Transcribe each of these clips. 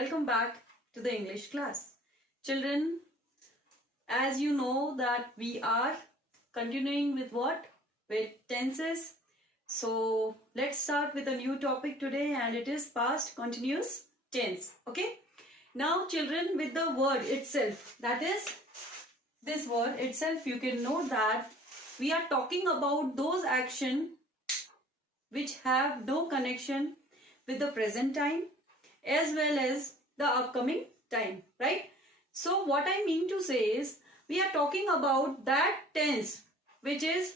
welcome back to the English class. Children, as you know that we are continuing with what? With tenses. So let's start with a new topic today, and it is past continuous tense. Okay? Now children, with the word itself, that is this word itself, you can know that we are talking about those action which have no connection with the present time as well as the upcoming time, right? So what I mean to say is we are talking about that tense which is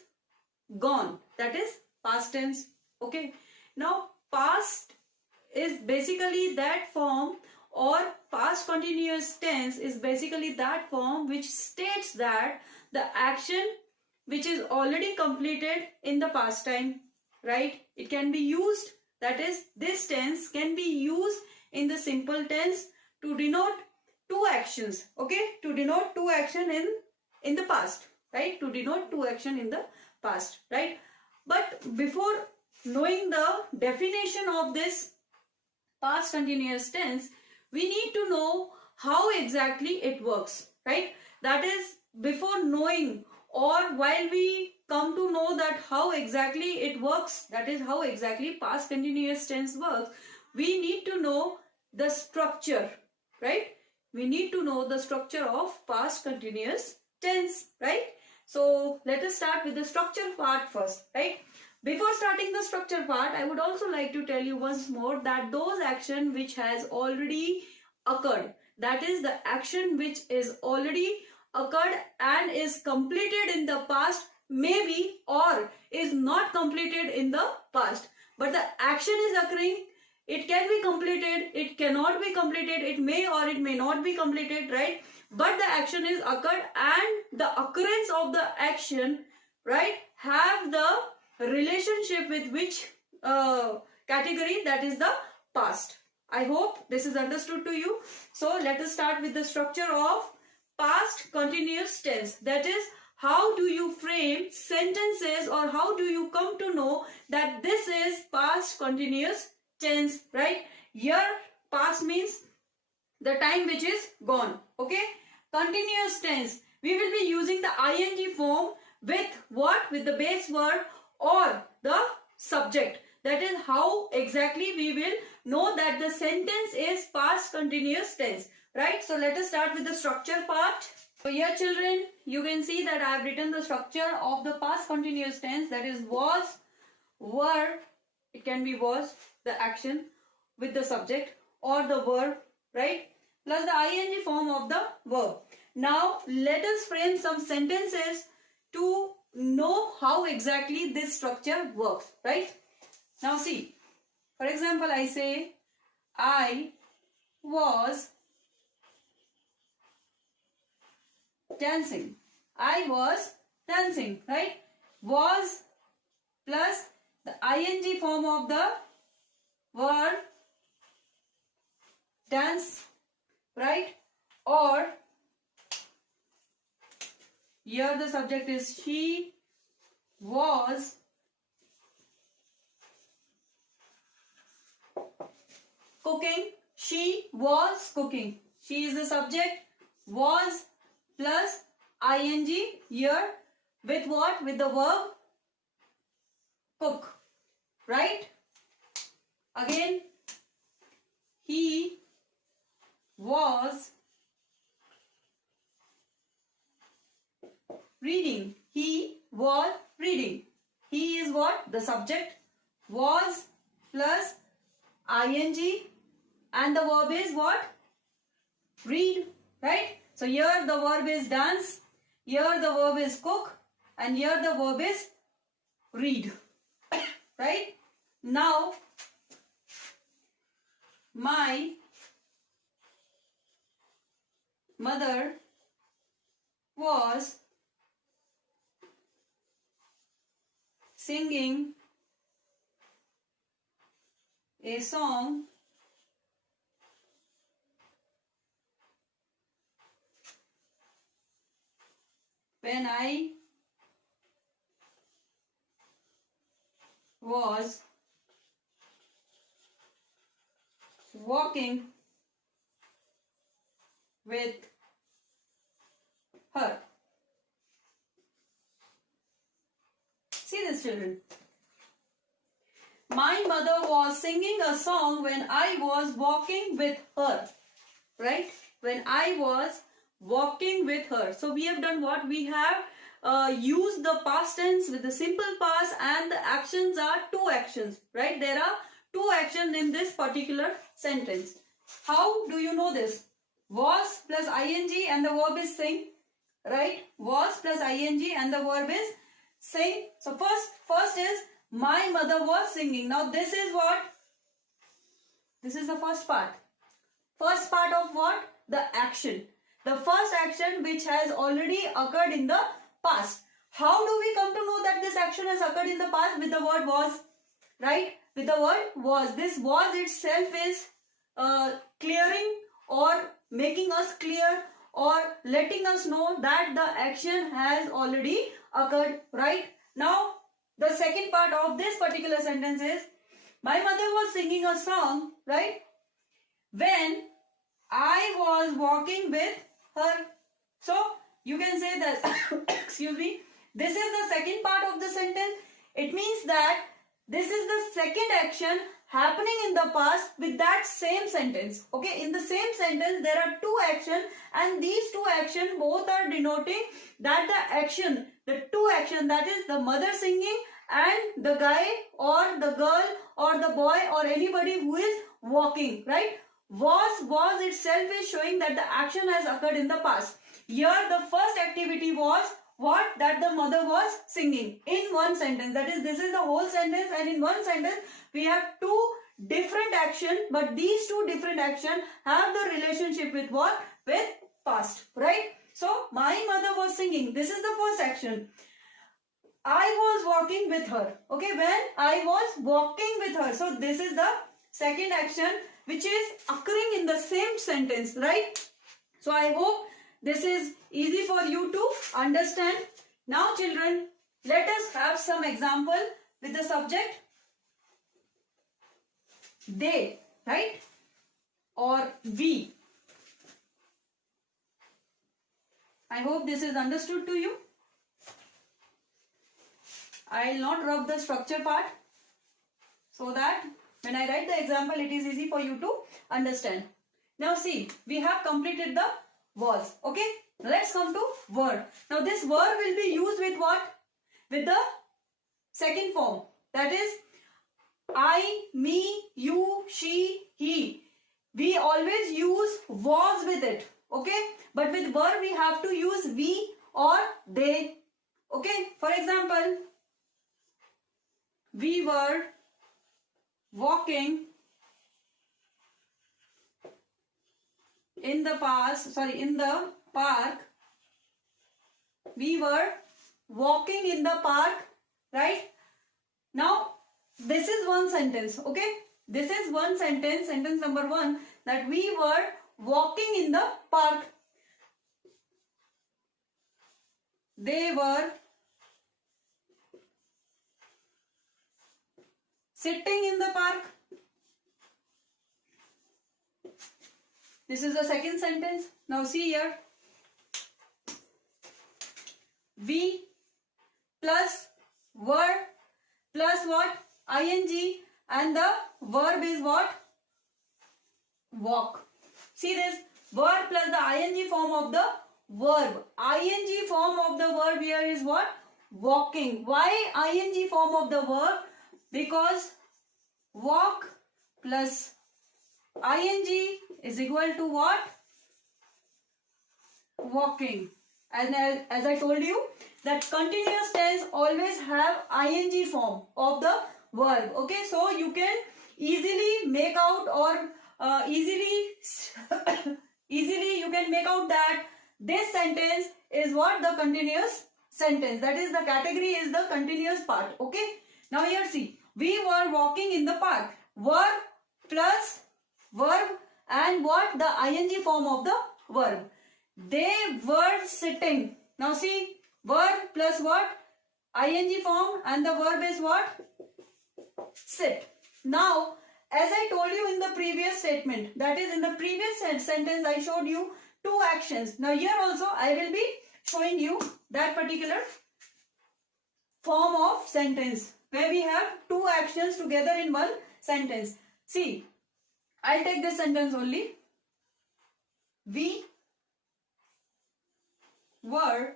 gone, that is past tense. Okay, now past is basically that form, or past continuous tense is basically that form which states that the action which is already completed in the past time, right? It can be used, that is this tense can be used in the simple tense to denote two actions, okay? To denote two action in the past, right? To denote two action in the past, right? But before knowing the definition of this past continuous tense, we need to know how exactly it works, right? That is, before knowing, or while we come to know that how exactly it works, that is how exactly past continuous tense works, we need to know the structure, right? We need to know the structure of past continuous tense, right? So let us start with the structure part first, right? Before starting the structure part, I would also like to tell you once more that those action which has already occurred, that is the action which is already occurred and is completed in the past, maybe or is not completed in the past, but the action is occurring. It can be completed, it cannot be completed, it may or it may not be completed, right? But the action is occurred, and the occurrence of the action, right, have the relationship with which category, that is the past. I hope this is understood to you. So let us start with the structure of past continuous tense. That is, how do you frame sentences, or how do you come to know that this is past continuous tense, right? Here past means the time which is gone, okay? Continuous tense, we will be using the ing form with what? With the base word or the subject. That is how exactly we will know that the sentence is past continuous tense, right? So let us start with the structure part. So here children, you can see that I have written the structure of the past continuous tense, that is was, were, it can be was, the action with the subject, or the verb, right? Plus the ing form of the verb. Now let us frame some sentences to know how exactly this structure works, right? Now see, for example, I say I was dancing. I was dancing, right? Was plus the ing form of the word dance, right? Or here the subject is she was cooking. She was cooking. She is the subject. Was plus ing here with what? With the verb cook, right? Again, he was reading. He was reading. He is what? The subject. Was plus ing, and the verb is what? Read, right? So here the verb is dance, here the verb is cook, and here the verb is read, right? Now my mother was singing a song when I was walking with her. See this, children. My mother was singing a song when I was walking with her. Right? When I was walking with her. So we have done what? We have used the past tense with the simple past, and the actions are two actions. Right? There are two actions in this particular sentence. How do you know this? Was plus ing and the verb is sing. Right? Was plus ing and the verb is sing. So first is my mother was singing. Now this is what? This is the first part. First part of what? The action. The first action which has already occurred in the past. How do we come to know that this action has occurred in the past? With the word was. Right? With the word was. This was itself is clearing or making us clear or letting us know that the action has already occurred. Right? Now, the second part of this particular sentence is, my mother was singing a song, right, when I was walking with her. So, you can say that, excuse me, this is the second part of the sentence. It means that this is the second action happening in the past with that same sentence. Okay, in the same sentence, there are two actions, and these two actions both are denoting that the action, the two action, that is the mother singing and the guy or the girl or the boy or anybody who is walking, right? Was itself is showing that the action has occurred in the past. Here the first activity was what? That the mother was singing in one sentence. That is, this is the whole sentence, and in one sentence we have two different actions, but these two different actions have the relationship with what? With past, right? So, my mother was singing. This is the first action. I was walking with her. Okay, when I was walking with her. So, this is the second action which is occurring in the same sentence, right? So, I hope this is easy for you to understand. Now, children, let us have some example with the subject they, right? Or we. I hope this is understood to you. I will not rub the structure part so that when I write the example, it is easy for you to understand. Now see, we have completed the was. Okay, let's come to word. Now this word will be used with what? With the second form. That is I, me, you, she, he. We always use was with it. Okay, but with verb we have to use we or they. Okay, for example, we were walking in the park. We were walking in the park, right? Now, this is one sentence, okay? This is one sentence, sentence number 1, that we were walking in the park. They were sitting in the park. This is the second sentence. Now see here. We plus were plus what? ing, and the verb is what? Walk. See this? Verb plus the ing form of the verb. Ing form of the verb here is what? Walking. Why ing form of the verb? Because walk plus ing is equal to what? Walking. And as I told you, that continuous tense always have ing form of the verb. Okay, so you can easily make out or easily you can make out that this sentence is what? The continuous sentence. That is, the category is the continuous part. Okay, now here see, we were walking in the park. Were plus verb and what? The ing form of the verb. They were sitting. Now see, verb plus what? ing form, and the verb is what? Sit. Now, as I told you in the previous statement, that is in the previous sentence I showed you two actions. Now here also I will be showing you that particular form of sentence where we have two actions together in one sentence. See, I'll take this sentence only. We were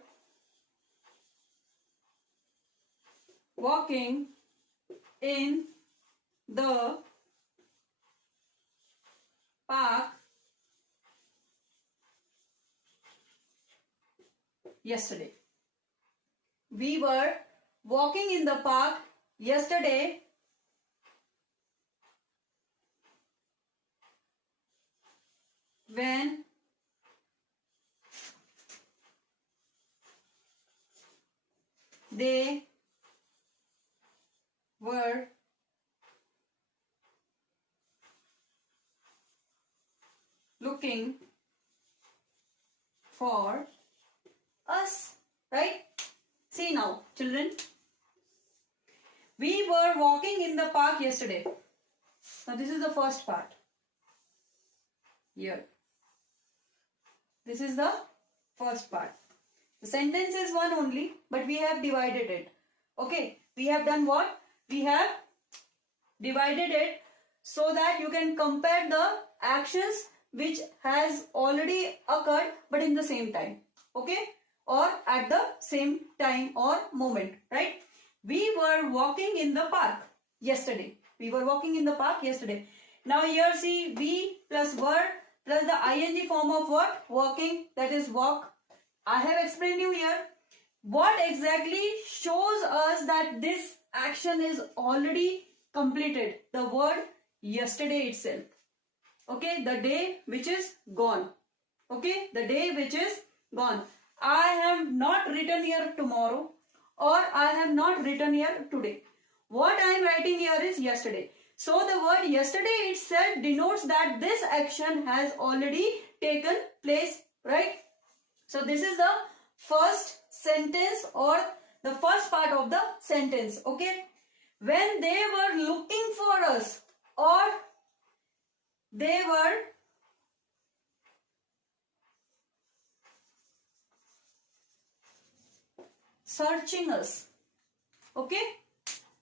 walking in the park yesterday. We were walking in the park yesterday when they were looking for us, right? See now, children. We were walking in the park yesterday. Now this is the first part. Here. This is the first part. The sentence is one only, but we have divided it. Okay, we have done what? We have divided it so that you can compare the actions which has already occurred but in the same time. Okay, or at the same time or moment, right? We were walking in the park yesterday. We were walking in the park yesterday. Now here see, we plus were plus the ing form of what? Walking, that is walk. I have explained you here. What exactly shows us that this action is already completed? The word yesterday itself. Okay, the day which is gone. Okay, the day which is gone. I have not written here tomorrow or I have not written here today. What I am writing here is yesterday. So the word yesterday itself denotes that this action has already taken place, right? So this is the first sentence or the first part of the sentence, okay? When they were looking for us or they were searching us, okay?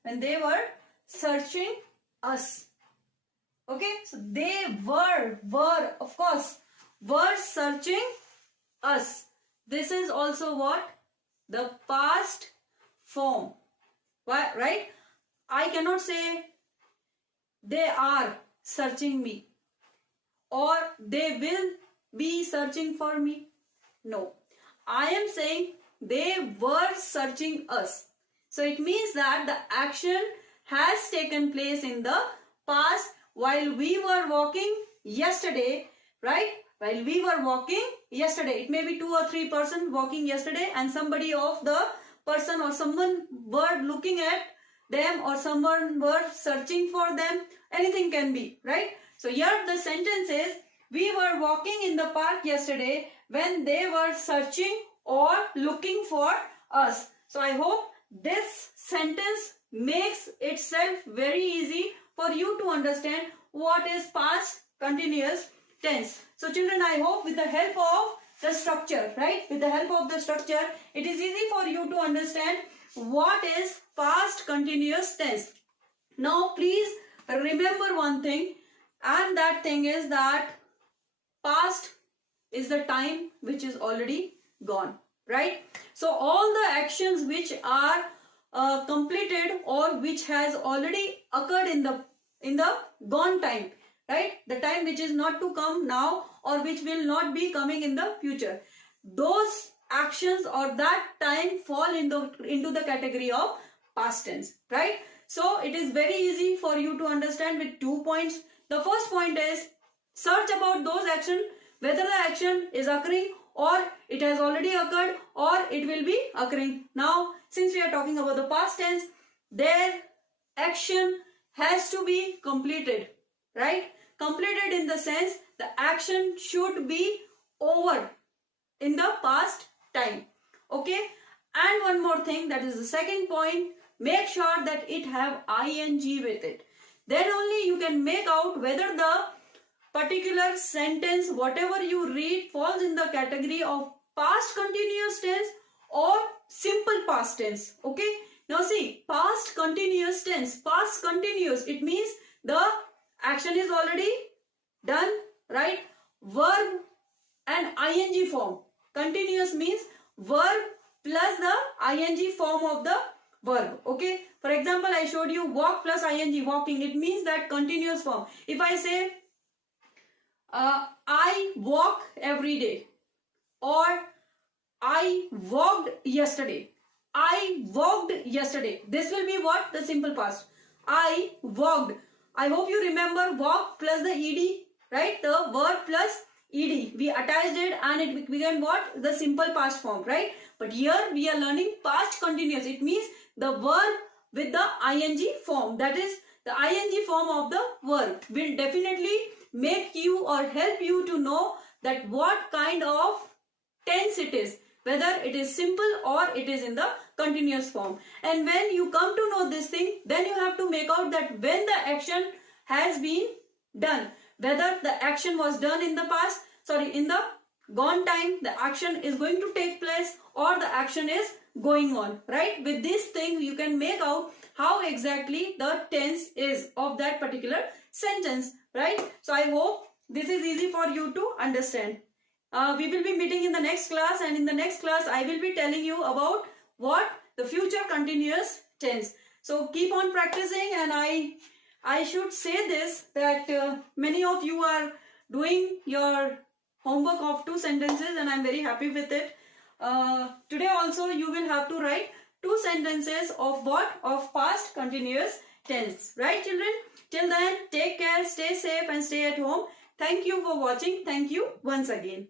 When they were searching us, okay? So they were, of course, were searching us. This is also what? The past form. Why, right? I cannot say they are searching me or they will be searching for me. No. I am saying they were searching us. So it means that the action has taken place in the past while we were walking yesterday, right? While we were walking yesterday, it may be 2 or 3 persons walking yesterday and somebody of the person or someone were looking at them or someone were searching for them. Anything can be, right? So here the sentence is, we were walking in the park yesterday when they were searching or looking for us. So I hope this sentence makes itself very easy for you to understand what is past continuous tense. So children, I hope with the help of the structure, right? With the help of the structure, it is easy for you to understand what is past continuous tense. Now please remember one thing, and that thing is that past is the time which is already gone, right? So all the actions which are completed or which has already occurred in the gone time, right? The time which is not to come now or which will not be coming in the future. Those actions or that time fall into the category of past tense, right? So it is very easy for you to understand with 2 points. The first point is search about those actions, whether the action is occurring or it has already occurred or it will be occurring. Now, since we are talking about the past tense, their action has to be completed, right? Completed in the sense the action should be over in the past time, okay? And one more thing, that is the second point, make sure that it have ing with it. Then only you can make out whether the particular sentence, whatever you read falls in the category of past continuous tense or simple past tense. Okay. Now see, past continuous tense, past continuous, it means the action is already done, right? Verb and ing form. Continuous means verb plus the ing form of the verb. Okay. For example, I showed you walk plus ing, walking. It means that continuous form. If I say I walk every day, or I walked yesterday. I walked yesterday. This will be what? The simple past. I walked. I hope you remember walk plus the ed, right? The verb plus ed. We attached it and it became what? The simple past form, right? But here we are learning past continuous. It means the verb with the ing form. That is, the ing form of the verb will definitely make you or help you to know that what kind of tense it is, whether it is simple or it is in the continuous form. And when you come to know this thing, then you have to make out that when the action has been done, whether the action was done in the past, in the gone time, the action is going to take place or the action is going on, right? With this thing you can make out how exactly the tense is of that particular sentence, right? So I hope this is easy for you to understand. We will be meeting in the next class, and in the next class I will be telling you about what the future continuous tense. So keep on practicing, and I should say this, that many of you are doing your homework of 2 sentences and I'm very happy with it. Today also you will have to write 2 sentences of what? Of past continuous tense. Right, children? Till then, take care, stay safe and stay at home. Thank you for watching. Thank you once again.